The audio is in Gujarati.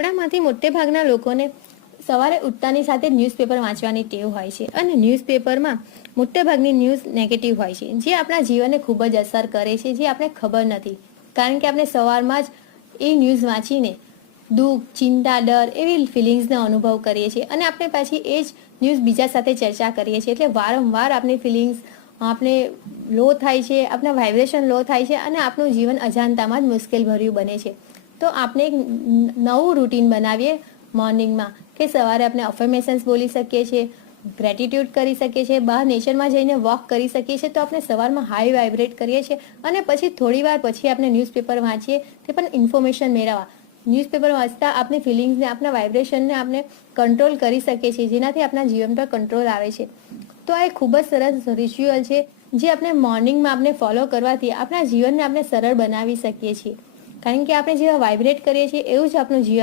આપણામાંથી મોટે ભાગના લોકોને સવારે ઉઠતાની સાથે ન્યૂઝપેપર વાંચવાની ટેવ હોય છે અને ન્યૂઝપેપરમાં મોટે ભાગની ન્યૂઝ નેગેટિવ હોય છે, જે આપણા જીવનને ખૂબ જ અસર કરે છે, જે આપણે ખબર નથી. કારણ કે આપણે સવારમાં જ એ ન્યૂઝ વાંચીને દુઃખ, ચિંતા, ડર એવી ફિલિંગ્સનો અનુભવ કરીએ છીએ અને આપણે પાછી એ જ ન્યૂઝ બીજા સાથે ચર્ચા કરીએ છીએ. એટલે વારંવાર આપણી ફિલિંગ્સ આપણે લો થાય છે, આપણા વાઇબ્રેશન લો થાય છે અને આપણું જીવન અજાણતામાં જ મુશ્કેલભર્યું બને છે. તો આપણે એક નવું રૂટીન બનાવીએ મોર્નિંગમાં કે સવારે આપણે અફર્મેશન્સ બોલી શકીએ છીએ, ગ્રેટિટ્યૂડ કરી શકીએ છીએ, બહાર નેચરમાં જઈને વોક કરી શકીએ છીએ. તો આપણે સવારમાં હાઈ વાઇબ્રેટ કરીએ છીએ અને પછી થોડી વાર પછી આપણે ન્યૂઝપેપર વાંચીએ તે પણ ઇન્ફોર્મેશન મેળવવા. ન્યૂઝપેપર વાંચતા આપણી ફિલિંગ્સને, આપણા વાઇબ્રેશનને આપણે કંટ્રોલ કરી શકીએ છીએ, જેનાથી આપણા જીવન પર કંટ્રોલ આવે છે. તો આ એક ખૂબ જ સરસ રિચ્યુઅલ છે જે આપણે મોર્નિંગમાં આપણે ફોલો કરવાથી આપણા જીવનને આપણે સરળ બનાવી શકીએ છીએ. કારણ કે આપણે જેવા વાઇબ્રેટ કરીએ છીએ એવું જ આપણું જીવન